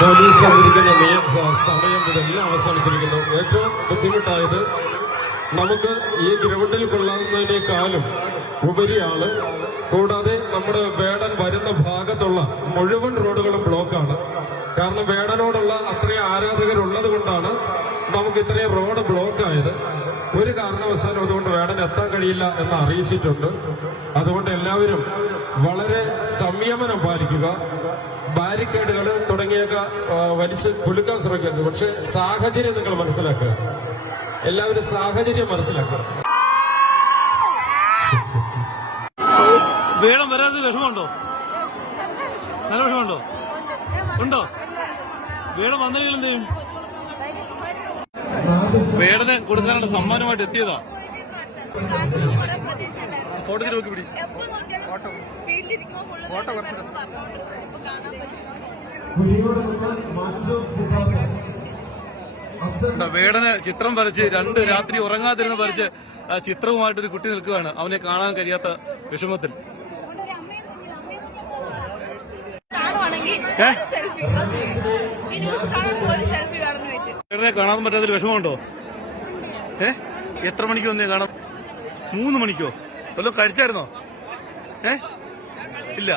Police തന്നിരിക്കുന്ന സമയം ഇതെല്ലാം അവസാനിച്ചിരിക്കുന്നു. ഏറ്റവും ബുദ്ധിമുട്ടായത് നമുക്ക് ഈ ഗ്രൗണ്ടിൽ കൊള്ളാവുന്നതിനേക്കാളും ഉപരിയാണ്. കൂടാതെ നമ്മുടെ വേടൻ വരുന്ന ഭാഗത്തുള്ള മുഴുവൻ റോഡുകളും ബ്ലോക്കാണ്. കാരണം വേടനോടുള്ള അത്രയും ആരാധകരുള്ളത് കൊണ്ടാണ് നമുക്ക് ഇത്രയും റോഡ് ബ്ലോക്കായത്. ഒരു കാരണവശാലും അതുകൊണ്ട് വേടൻ എത്താൻ കഴിയില്ല എന്ന് അറിയിച്ചിട്ടുണ്ട്. അതുകൊണ്ട് എല്ലാവരും വളരെ സംയമനം പാലിക്കുക. ബാരിക്കേഡുകൾ തുടങ്ങിയൊക്കെ വലിച്ച് കുലുക്കാൻ ശ്രമിക്കരുത്. പക്ഷെ സാഹചര്യം നിങ്ങൾ മനസ്സിലാക്കുക. എല്ലാവരും സാഹചര്യം മനസ്സിലാക്കുക. വേടം വരാതെ വിഷമമുണ്ടോ? നല്ല വിഷമമുണ്ടോ? ഉണ്ടോ? വേടം വന്നില്ലെങ്കിൽ എന്ത് ചെയ്യും? വേടന് കൊടുക്കാനുള്ള സമ്മാനമായിട്ട് എത്തിയതാ. ഫോട്ടോ നോക്കി പിടി. വേടന് ചിത്രം വരച്ച് 2 രാത്രി ഉറങ്ങാതിരുന്ന് വരച്ച് ചിത്രവുമായിട്ടൊരു കുട്ടി നിൽക്കുകയാണ്. അവനെ കാണാൻ കഴിയാത്ത വിഷമത്തിൽ. വേടനെ കാണാൻ പറ്റാത്തൊരു വിഷമമുണ്ടോ? എത്ര മണിക്ക് വന്നേ കാണാം? 3 മണിക്കോ? വല്ലതും കഴിച്ചായിരുന്നോ? ഇല്ല.